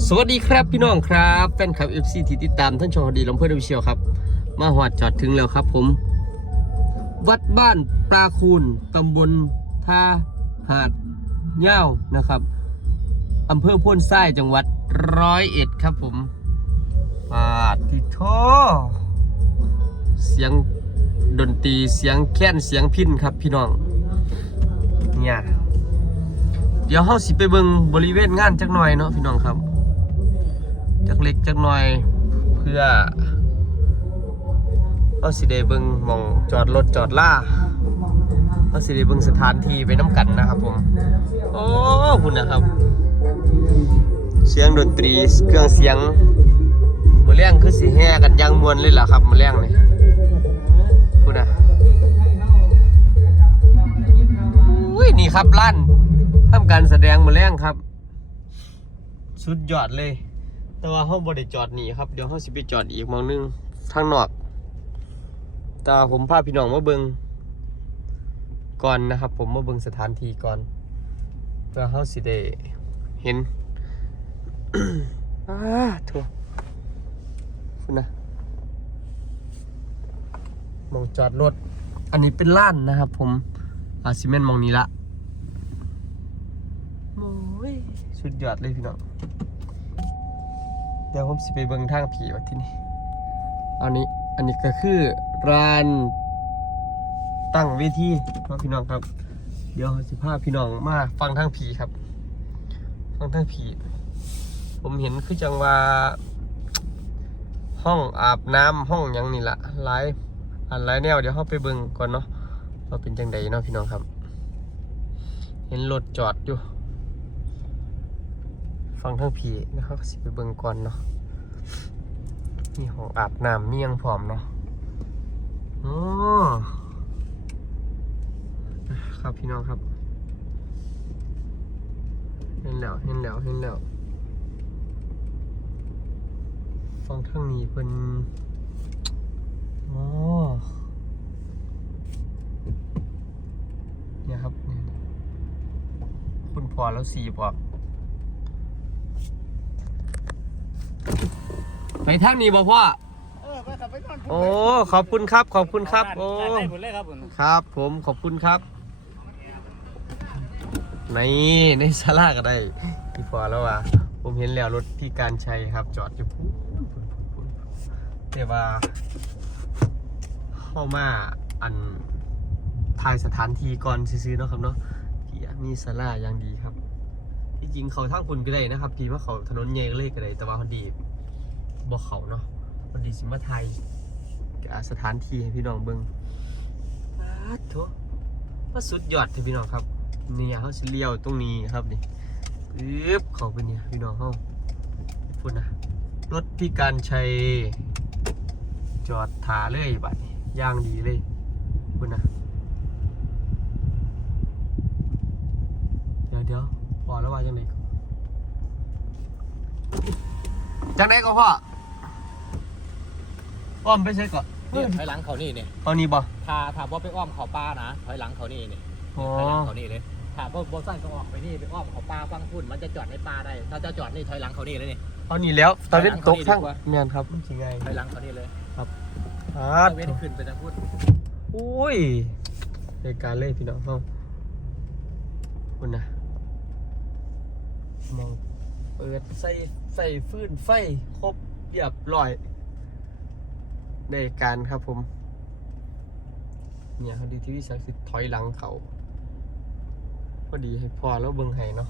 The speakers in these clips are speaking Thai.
สวัสดีครับพี่น้องครับแฟนคลับ FC ที่ติดตามท่านชอดีลำเพื่อนวิเชียวครับ มาหอดจอดถึงแล้วครับผม วัดบ้านปลาคูนตำบลท่าหาดเง่านะครับอำเภอพ้นทรายจังหวัดร้อยเอ็ดครับผมปาดทิโทเสียงดนตรีเสียงแค้นเสียงพินครับพี่น้องเนี่ยเดี๋ยวเฮาสิไปเบิงบริเวณงานจักหน่อยเนาะพี่น้องครับ จักเล็กจักหน่อยเพื่อเฮาสิได้เบิงมองจอดรถจอดล่าเฮาสิได้เบิงสถานที่ไปน้ำกันนะครับผม โอ้คุณนะครับ เสียงดนตรีเครื่องเสียงมือแรงคือสิแห่กันยังมวนเลยล่ะครับมือแรงนี่คุณนะอุ้ยนี่ครับร้านทำการแสดงมือแรงครับ สุดยอดเลย แต่ว่าห้องบริจอดหนีครับ เดี๋ยวห้องสิไปจอดอีกมองหนึงทางนอกแต่ว่าผมพาพี่น้องมาเบิงก่อนนะครับ ผมมาเบิงสถานที่ก่อนเพื่อห้องสิได้เห็นอ้าทัวคุณนะมองจอดรถ อันนี้เป็นล้านนะครับ ผมอาซิเมนมองนี้ละโอ้ย สุดยอดเลยพี่น้อง เดี๋ยวผมสิไปเบิ่งทางผีว่าที่นี่อันนี้ อันนี้ก็คือร้านตั้งเวทีเนาะพี่น้องครับ เดี๋ยวสิพาพี่น้องมาฟังทางผีครับ ฟังทางผี ผมเห็นคือจังว่า ห้องอาบน้ำห้องยังนี่ละหลายอันหลายแนวเดี๋ยวเราไปเบิ่งก่อนเนาะว่าเป็นจังใดเนาะพี่น้องครับ เห็นรถจอดอยู่ ฟังทั้งผีนะครับสิไปเบิ่งก่อนเนาะมีห้องอาบน้ำมียังพร้อมเนาะโอ้ครับพี่น้องครับ เห็นแล้วเห็นแล้วเห็นแล้วฟังทั้งนี้เป็นอ๋อเนี่ยครับคุณพอแล้วสี่บอก ไป ทางนี้บ่พ่อเออไปขับไปนอนโอ้ขอบคุณครับขอบคุณครับ โอ้ได้ผลเลยครับผมครับ ผมขอบคุณครับในในซาลาก็ได้พี่พอแล้วว่ะผมเห็นแล้วรถพี่การชัยครับ จอดอยู่พูนพูนพูนพูนแต่ว่าเข้ามาอันถ่ายสถานที่ก่อนซื้อๆเนาะครับเนาะพี่มีซาลาอย่างดีครับที่จริงเขาทางคุณก็ได้นะครับพี่ว่าเขาถนนใหญ่ก็เลยก็ได้แต่ว่าเขาดี บอกเขาเนาะพอดีสิมาไทยกับสถานที่ให้พี่น้องเบิ่งปาดโถว่าสุดยอดเถอะพี่น้องครับเนี่ยเขาเลี้ยวตรงนี้ครับนี่ปึ๊บเขาเป็นเนี่ยพี่น้องเขาพูดนะรถพี่การชัยจอดถาเลยบัดนี้ย่างดีเลยพูดนะเดี๋ยวเดี๋ยวพอแล้วว่าจังไหนก่อนจังไหนก็พ่อ อ้อมไปใช่ก่อนเนี่ยถอยหลังเขานี่เนี่ยเอานี่บ่ถ้าถ้าบ่ไปอ้อมเขาป้านะถอยหลังเขานี่เนี่ยอ๋อถอยหลังเขานี่เลยถ้าบ่บ่สั้นก็ออกไปนี่ไปอ้อมเขาป้าฟังพุ่นมันจะจอดในป่าได้ ถ้าจะจอดนี่ถอยหลังเขานี่เลยนี่ เอานี่แล้วตอนนี้ไปหลังตกทั้งเขาดีกว่าแมนครับมันสิไงถอยหลังเขานี่เลยอ่าเอาเว้นขึ้นไปทางพุ่นอุ้ยในการเล่นพี่น้องเฮาคุณนะมองเปิดใส่ใส่ฟืนไฟครบเรียบร้อย ในการครับผม เนี่ยเขาดีที่วิสัยคือถอยหลังเขาพอดีให้พอแล้วเบิ่งให้เนาะ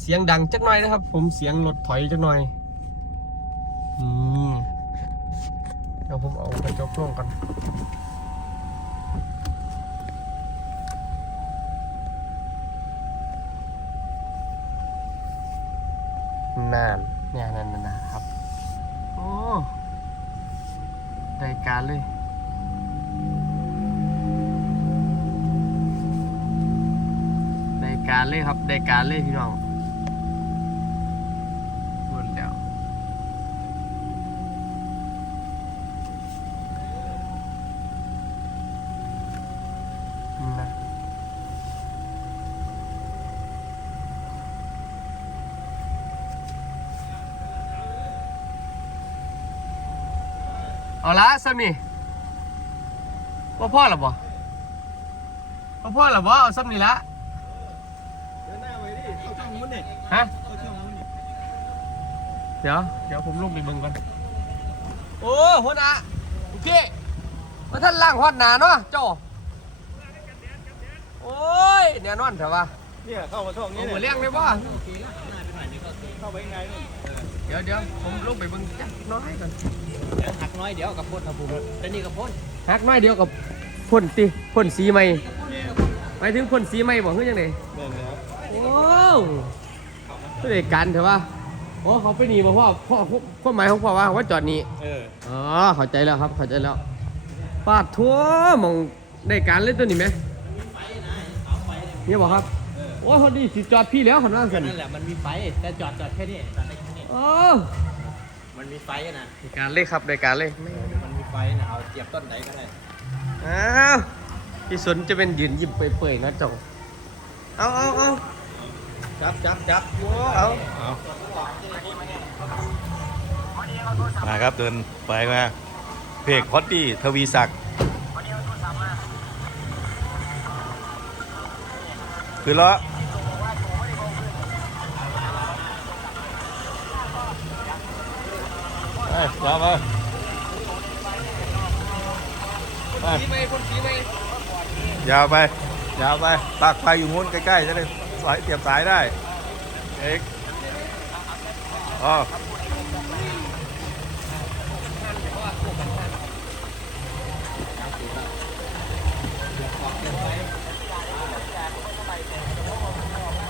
เสียงดังจักหน่อยนะครับ ผมเสียงรถถอยจักหน่อยนี่เดี๋ยวผมเอากระจกลงกันนาน เนี่ยนั่นน่ะนะครับ โอ้ได้การเลยได้การเลยครับได้การเลยพี่น้อง เอาละซ้ำนี่ว่าพ่อหรอบ่ว่าพ่อหรอบ่เอาซ้ำนี่ละเดินหน้าไปดิเข้าช่องนู้นนี่ฮะเข้าช่องนู้นนี่เดี๋ยวเดี๋ยวผมลงไปเบิ่งก่อนโอ้หัวหน้าโอเคมาท่านล่างฮอดหนาเนาะเจ้าโอ้ยแน่นอนแต่ว่าเนี่ยเข้ามาช่องโอ้นี้โหเนี่ยเลี้ยงเลยบ่ เข้าไปไงนู่นเดี๋ยวเดี๋ยวผมลงไปเบิ่งจักหน้อยก่อนเดี๋ยวหักน้อยเดี๋ยวกับพ่นครับผมแต่นี่กับพ่นฮักน้อยเดียวกับพ่นติพ่นสีใหม่หมายถึงพ่นสีใหม่บ่คือจังไดเนี่ยนะครับโอ้ผู้ใดกันเถอะว่าโอ้เขาไปหนี่บ่พ่อพ่อความหมายของพ่อว่าว่าจอดนี่เอออ๋อเข้าใจแล้วครับเข้าใจแล้วปาดทั่วมองได้การเล่นตัวนี้ไหมเนี่ยบอกครับ โอ้เขาดีสิจอดพี่แล้วเขานั่งสันนั่นแหละมันมีไฟแต่จอดจอดแค่นี้จอดได้แค่นี้อ๋อมันมีไฟนะได้การเลยครับได้การเลยมันมีไฟนะเอาเสียบต้นไหนก็ได้อ้าวพี่สนจะเป็นยืนยิ้มเปื่อยๆนะเจ้าเอาเอาเอาจับจับจับเอาเอามาครับเดินไปมาเพจพอดดี้ทวีศักดิ์คือล้อ ไปล้อมาไปสีไหมคนสีไหมยาวไปยาวไปปากไฟอยู่นู้นใกล้ๆจะได้สายเสียบสายได้เอกอ๋อ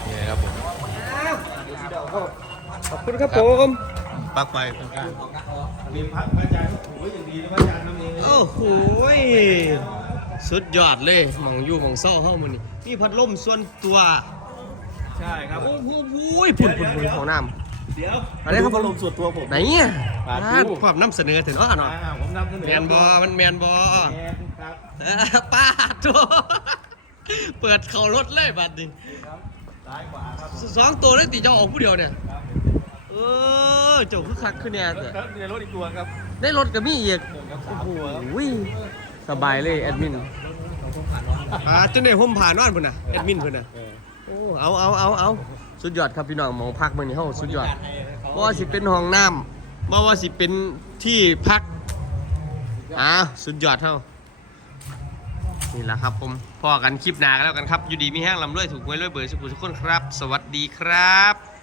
นี่ครับผมขอบคุณครับผม ปลั๊กไฟตรงกลางมีพักพระอาจารย์โอ้ยอย่างดีนะพระอาจารย์น้ำเองโอ้โหยสุดยอดเลยหมองอยู่หมองเศร้าเฮ้ามันนี่มีพัดลมส่วนตัว ใช่ครับ โอ้โหพุ่นพุ่นพุ่นของน้ำเดี๋ยวอะไรครับผมลมส่วนตัวผมไหนเนี่ยปาดอ่าดูความน้ำเสนอถึงอ้อหน่อยอ่าผมนำเสนอแมนบอมันแมนบอแมนครับเออป้าดโถเปิดเขารถเลยบัดนี้ซ้ายขวาครับผมสองตัวเลยตีเจ้าออกผู้เดียวเนี่ยเออ เจ้าคือคักขึ้นเนี่ยครับในรถอีกตัวครับได้รถกับมี่อีกครับสามโอ้ตัวครับโหสบายเลยแอดมินอ่าจนได้ห่มผ่านอนพุ่นน่ะแอดมินพุ่นน่ะเออโอ้เอาเอาเอาเอาสุดยอดครับพี่น้องหมองพักมื้อนี้เฮาสุดยอดบ่ว่าสิเป็นห้องน้ำบ่ว่าสิเป็นที่พักอ่าสุดยอดเฮานี่แหละครับผมพอกันคลิปหน้ากันแล้วกันครับ อยู่ดีมีแห้งลำด้วยถูกไว้ด้วยเบอร์สุขุทุกคนครับ สวัสดีครับ